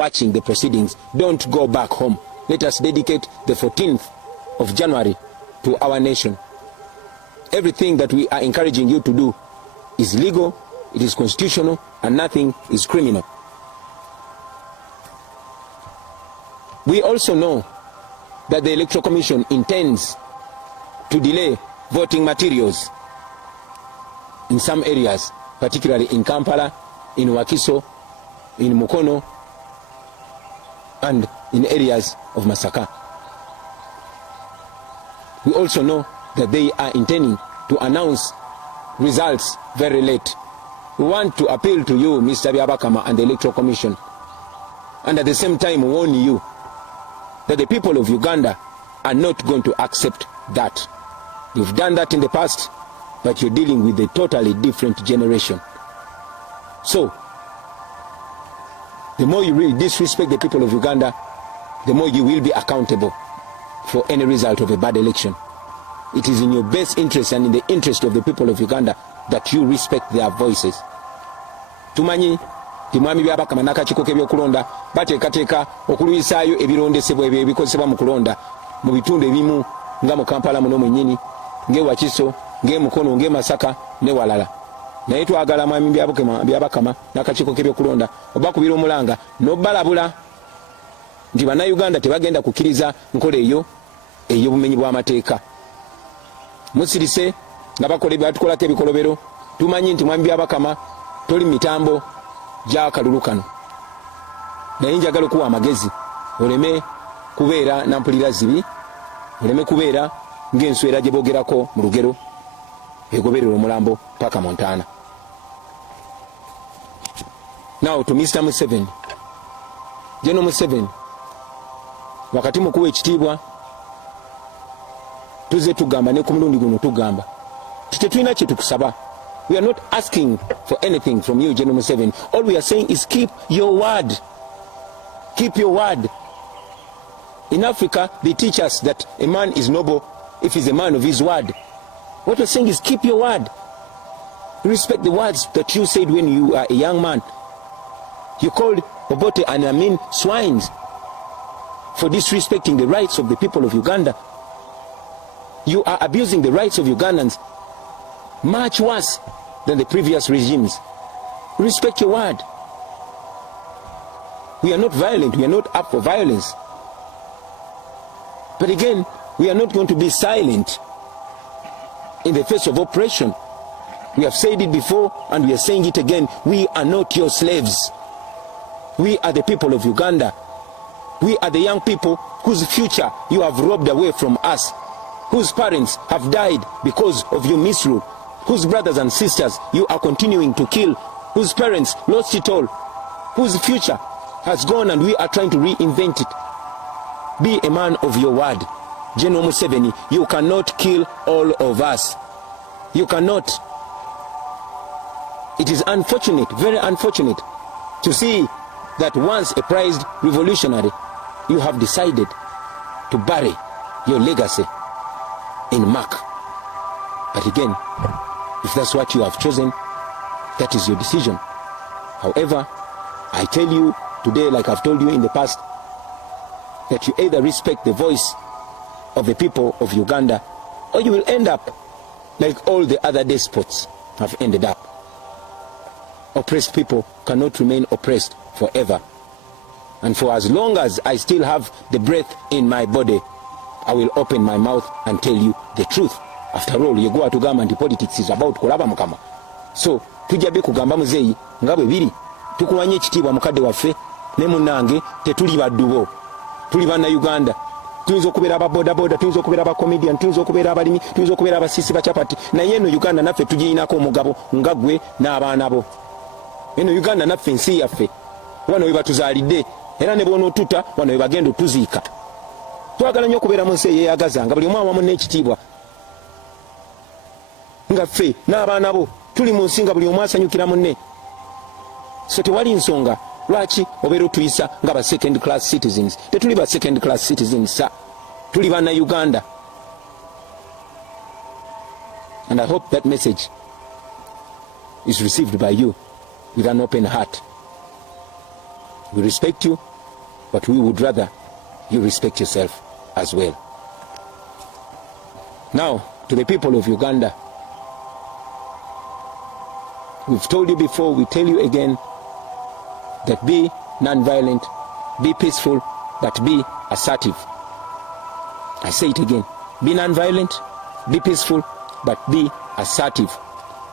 watching the proceedings, don't go back home. Let us dedicate the 14th of January to our nation. Everything that we are encouraging you to do is legal, it is constitutional, and nothing is criminal. We also know that the Electoral Commission intends to delay voting materials in some areas, particularly in Kampala, in Wakiso, in Mukono, and in areas of Masaka. We also know that they are intending to announce results very late. We want to appeal to you, Mr. Byabakama and the Electoral Commission, and at the same time warn you that the people of Uganda are not going to accept that. You've done that in the past, but you're dealing with a totally different generation. So, the more you really disrespect the people of Uganda, the more you will be accountable for any result of a bad election. It is in your best interest and in the interest of the people of Uganda that you respect their voices. Tumanyi timwami Byabakama n'akakiiko k'ebyokulonda bateekateeka okulwisaayo ebirondesebwa ebyo ebikozesebwa mu kulonda mu bitundu ebimu nga mu Kampala muno mwennyini, ng'e Wakiso, ng'e Mukono, ng'e Masaka ne walala. Naye twagala mwami Byabakama n'akakiiko k'ebyokulonda obakubira omulanga n'obbalabula nti bannayuganda tebagenda kukkiriza nkola eyo ey'obumenyi bw'amateeka. Musirise nga bakola byatukolako ebikolobero. Tumanyi nti mwami Byabakama toli mitambo gya kalulu kano, naye njagala okuwa amagezi oleme kubeera nampulira zibi, oleme kubeera ng'enswera gye boogerako mu lugero egoberera omulambo paka Montana. Now to Mr. Museveni. General Museveni, wakati mukuwa ekitiibwa tuze tugamba ne ku mulundi guno tugamba tetulina kye tukusaba. We are not asking for anything from you, General Museveni. All we are saying is keep your word. Keep your word. In Africa, they teach us that a man is noble if he's a man of his word. What we're saying is keep your word. Respect the words that you said when you are a young man. You called Obote and Amin swines for disrespecting the rights of the people of Uganda. You are abusing the rights of Ugandans much worse than the previous regimes. Respect your word. We are not violent. We are not up for violence. But again, we are not going to be silent in the face of oppression. We have said it before and we are saying it again. We are not your slaves. We are the people of Uganda. We are the young people whose future you have robbed away from us, whose parents have died because of your misrule, whose brothers and sisters you are continuing to kill, whose parents lost it all, whose future has gone and we are trying to reinvent it. Be a man of your word. General Museveni, you cannot kill all of us. You cannot. It is unfortunate, very unfortunate, to see that once a prized revolutionary, you have decided to bury your legacy in muck. But again, if that's what you have chosen, that is your decision. However, I tell you today, like I've told you in the past, that you either respect the voice of the people of Uganda, or you will end up like all the other despots have ended up. Oppressed people cannot remain oppressed forever. And for as long as I still have the breath in my body, I will open my mouth and tell you the truth. After all, you go to government, politics is about kulaba mukama. So, tujabe kugamba muzeyi nga bwe biri. Tukuwanye ekitiibwa mukadde waffe ne munnange tetuli baddubo. Tuli bannayuganda. Tuyinza okubeera aba bodaboda, tuyinza okubeera aba comedian, tuyinza okubeera abalimi, tuyinza okubeera abasiisi ba chapati. Naye eno Uganda naffe tugirinako omugabo nga ggwe n'abaana bo. Eno Uganda naffe nsi yaffe. Wano we batuzaalidde. Era ne bw'onootuta wano we bagenda otuziika. Twagala nnyo okubeera mu nsi eyeeyagaza nga buli omu awamu n'ekitiibwa. Nga ffe n'abaana bo tuli mu nsi nga buli omu asanyukira munne. So tewali nsonga lwaki obeera otuyisa nga ba second class citizens. Tetuli ba second class citizens sa. Tuli bannayuganda. And I hope that message is received by you with an open heart. We respect you, but we would rather you respect yourself as well. Now, to the people of Uganda, we've told you before, we tell you again, that be non-violent, be peaceful, but be assertive. I say it again, be non-violent, be peaceful, but be assertive.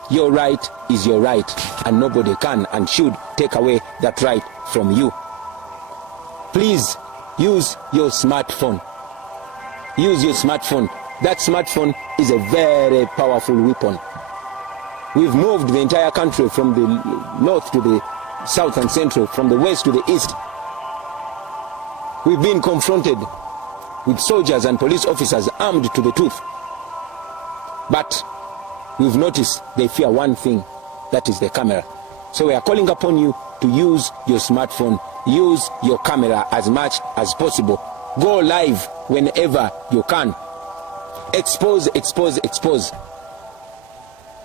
Your right is your right, and nobody can and should take away that right from you. Please use your smartphone. Use your smartphone. That smartphone is a very powerful weapon. We've moved the entire country from the north to the south and central, from the west to the east. We've been confronted with soldiers and police officers armed to the tooth. But we've noticed they fear one thing, that is the camera. So we are calling upon you to use your smartphone, use your camera as much as possible. Go live whenever you can. Expose, expose, expose.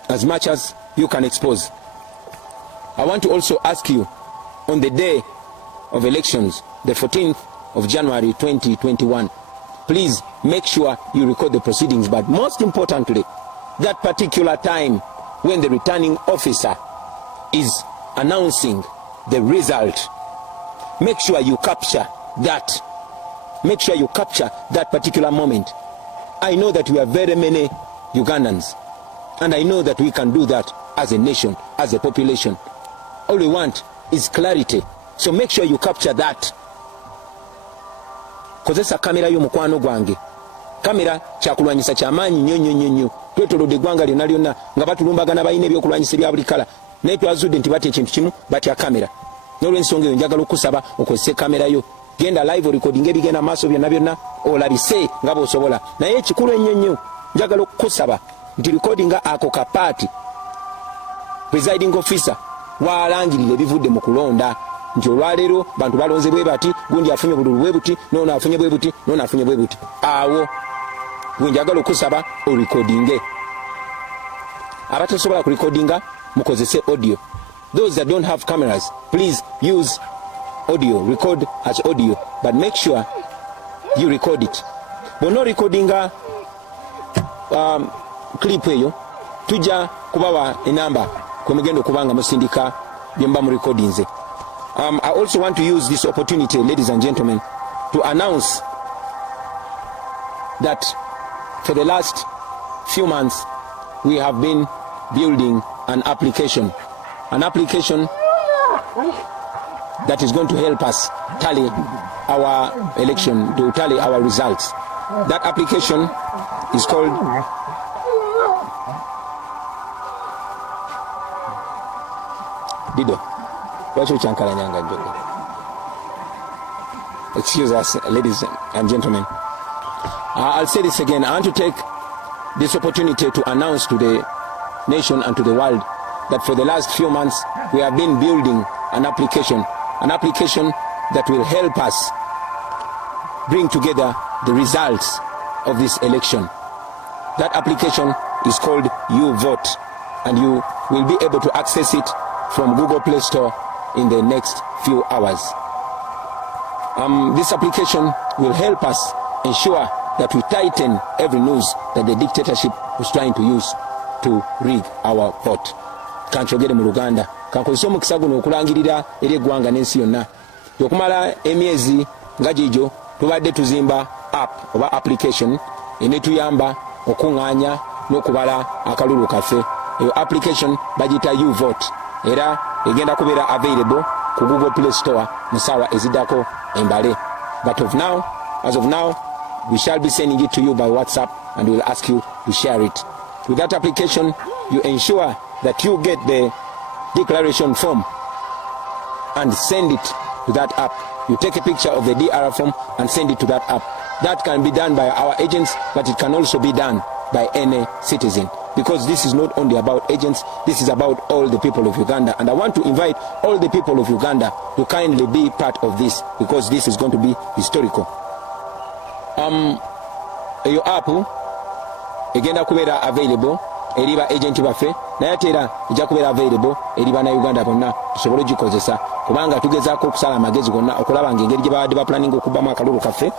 As much as you can expose. I want to also ask you, on the day of elections, the 14th of January 2021, please make sure you record the proceedings, but most importantly, that particular time when the returning officer is announcing the result, make sure you capture that. Make sure you capture that particular moment. I know that we are very many Ugandans, and I know that we can do that as a nation, as a population. All we want is clarity. So make sure you capture that. Kozesa kamera y'omukwano gwange. Kamera kyakulwanyisa kyamaanyi nnyo. Twetolodde eggwanga lyonna lyonna nga batulumbagana balina ebyokulwanyisa ebya buli kala. Naye twazudde nti batya ekintu kimu, batya kamera. N'olw'ensonga eyo njagala okusaba okozese kamera yo. Genda live recording ebigenda maaso byonna olabise nga bw'osobola. Naye ekikulu ennyo njagala okusaba nti recording ako kapaati presiding officer waalangirira ebivudde mu kulonda, nti olwaleero bantu balonze bwe bati, gundi afunye bululu bwe buti, n'ono afunye bwe buti, n'ono afunye bwe buti. Awo gwe njagala okusaba orecordinge. Abatasobola kurecordinga mukozese audio. Those that don't have cameras, please use audio, record as audio, but make sure you record it. Bono recordinga clip eyo tujja kubawa enamba kwe mugenda okubanga musindika byemba mu recordings. I also want to use this opportunity, ladies and gentlemen, to announce that for the last few months we have been building an application that is going to help us tally our election, to tally our results. That application is called Dido. Excuse us, ladies and gentlemen. I'll say this again. I want to take this opportunity to announce to the nation and to the world that for the last few months we have been building an application that will help us bring together the results of this election. That application is called You Vote, and you will be able to access it from Google Play Store in the next few hours. This application will help us ensure that we tighten every noose that the dictatorship was trying to use to rig our vote. Kanchogere mu Uganda, kankozesa omukisa guno okulangirira eri eggwanga n'ensi yonna. Okumala emyezi nga gijo tubadde tuzimba app oba application enetuyamba okuŋŋaanya n'okubala akalulu kaffe. Eyo application bagita You Vote, era egenda kubeera available ku Google Play Store mu ssaawa eziddako embale. But as of now, we shall be sending it to you by WhatsApp, and we will ask you to share it. With that application, you ensure that you get the declaration form and send it to that app. You take a picture of the DR form and send it to that app. That can be done by our agents, but it can also be done by any citizen, because this is not only about agents, this is about all the people of Uganda. And I want to invite all the people of Uganda to kindly be part of this, because this is going to be historical. Eyo app egenda kubeera available eri ba agent baffe, naye ate era ejja kubeera available eri bannayuganda bonna tusobole gikozesa kubanga tugezaako okusala amagezi gonna okulaba ng'engeri gye babadde baplaninga okubbamu akalulu kaffe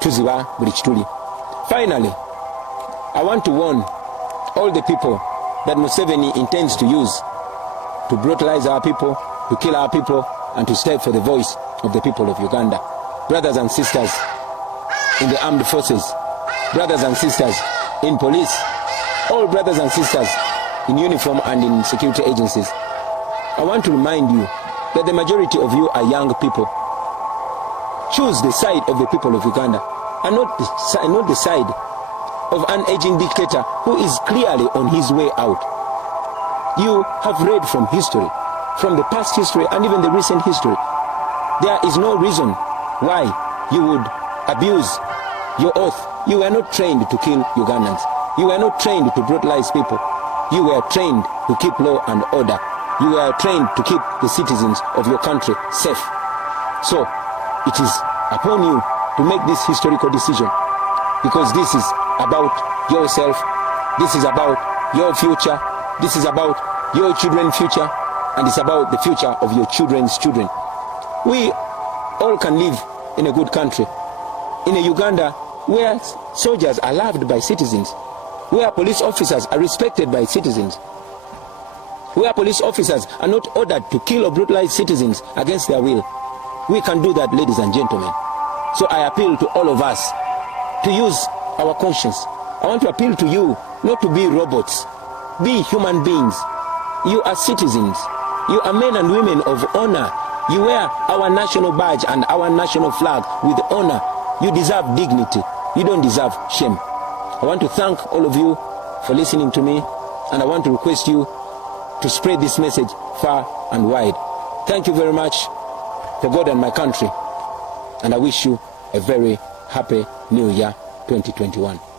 tuziba buli kituli. Finally, I want to warn all the people that Museveni intends to use to brutalize our people, to kill our people, and to step for the voice of the people of Uganda. Brothers and sisters in the armed forces, brothers and sisters in police, all brothers and sisters in uniform and in security agencies, I want to remind you that the majority of you are young people. Choose the side of the people of Uganda and not the side of an aging dictator who is clearly on his way out. You have read from history, from the past history and even the recent history. There is no reason why you would abuse your oath. You were not trained to kill Ugandans. You were not trained to brutalize people. You were trained to keep law and order. You were trained to keep the citizens of your country safe. So it is upon you to make this historical decision, because this is about yourself, this is about your future, this is about your children's future, and it's about the future of your children's children. We all can live in a good country, in a Uganda where soldiers are loved by citizens, where police officers are respected by citizens, where police officers are not ordered to kill or brutalize citizens against their will. We can do that, ladies and gentlemen. So I appeal to all of us to use our conscience. I want to appeal to you not to be robots. Be human beings. You are citizens. You are men and women of honor. You wear our national badge and our national flag with honor. You deserve dignity. You don't deserve shame. I want to thank all of you for listening to me, and I want to request you to spread this message far and wide. Thank you very much for God and my country, and I wish you a very happy New Year 2021.